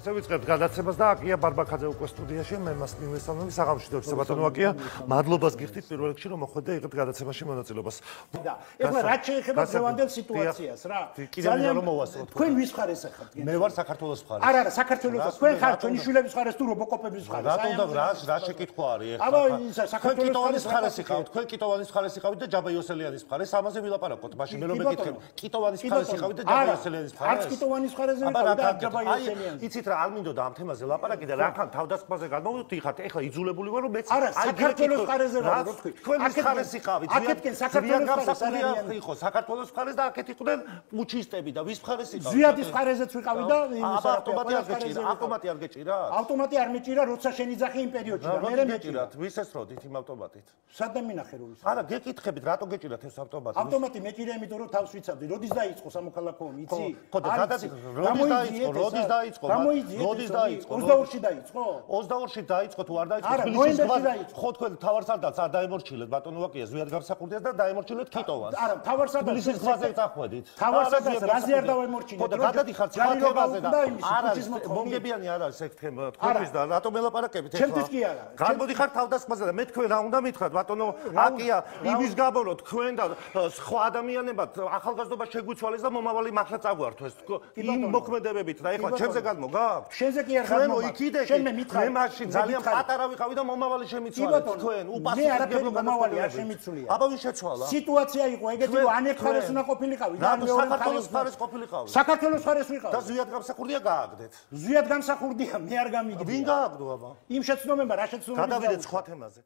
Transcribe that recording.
ასე ვიწყებთ გადაცემას და აკია ბარბაკაძე უკვე სტუდიაში მე მას მივესალმები საღამოშიდოების საბატონო აკია მადლობას გიხდით პირველ რიგში რომ მოხვედრე იღებთ გადაცემაში მონაწილეობას და ეხლა რაც შეეხება დღევანდელ სიტუაციას რა ძალიან რომ მოვასწროთ თქვენ ვის მხარეს ახართ მე ვარ საქართველოს მხარეს არა არა საქართველოს თქვენ ხართ ჩვენი შვილების მხარეს თუ რობოკოპების მხარეს რატომ და რა შეკითხვა არის ეხლა აბა ისა საქართველოს მხარეს იყავთ თქვენ კიტოვანის მხარეს იყავით და ჯაბა იოსელიანის მხარეს ამაზე ვილაპარაკოთ მაშინ მე რომ მეკითხებ კიტოვანის მხარეს იყავით და ჯაბა იოსელიანის მხარეს არც კიტოვანის მხარეზე ვიყავით და ჯაბა იოსელიანის იცით რა არ მინდოდა ამ თემაზე ლაპარაკი და რახან თავდასხმაზე გადმოვიდიხართ ეხლა იძულებული ვარ რომ მეც არა საქართველოს მხარეზე ვარ რო თქვი თქვენ მხარეს იყავით აქეთკენ საქართველოს მხარეს არიან იყო საქართველოს მხარეს და აქეთ იყვნენ პუჩისტები და ვის მხარეს იყავით ზვიადის მხარეზეც ვიყავი და ავტომატი არ გეჭირა ავტომატი არ გეჭირა ავტომატი არ მეჭირა როცა შენიძახი იმ პერიოდში და მე მეჭირათ ვის ესროდით იმ ავტომატით სად დამინახე რო ის არა გეკითხებით რატო გეჭირათ ეს ავტომატი ავტომატი მეჭირა იმიტომ რომ თავს ვიცავდი როდის დაიწყო სამოქალაქო ომი იცი ხო და როდის დაიწყო 22-ში დაიწყო 22-ში დაიწყო თუ არ დაიწყო არა ნოემბერში დაიწყო ხო თქვენ თავარსარდალს არ დაემორჩილეთ ბატონო ვაკია ზვიად გამსახურდიას და დაემორჩილეთ კიტოვანს არა თავარსარდალს ის ხაზე წახვედით თავარსარდალს რაზე არ დავემორჩილეთ ხო და გადადიხართ სხვა თემაზე და არ არის მომგებიანი არ არის ეგ თემა თქვენთვის და რატომ ელაპარაკებით ეხლა ჩემთვის კი არა გადმოდიხართ თავდასხმაზე და მე თქვენ რა უნდა მითხრათ ბატონო აკია იმის გამო რომ თქვენ და სხვა ადამიანებად ახალგაზრდობა შეგვიცვალეს და მომავალი მართლა წაგვართვეს იმ მოქმედებებით და ეხლა ჩემზე გადმოგაქვთ შენზე კი არ გადმოგაქვთ შენ მე მითხარ მე მაშინ ძალიან პატარა ვიყავი და მომავალი შემიცვალეთ თქვენ მე არაფერი მომავალი არ შემიცვლია აბა ვის შეცვალა სიტუაცია იყო ეგეთი რომ ანე მხარეს უნდა ყოფილიყავი და საქართველოს მხარეს ყოფილიყავი საქართველოს მხარეს ვიყავი და ზვიად გამსახურდია გააგდეთ ზვიად გამსახურდია მე არ გამიგდია ვინ გააგდო აბა იმ შეცდომება რა შეცდომები გადავიდეთ სხვა თემაზე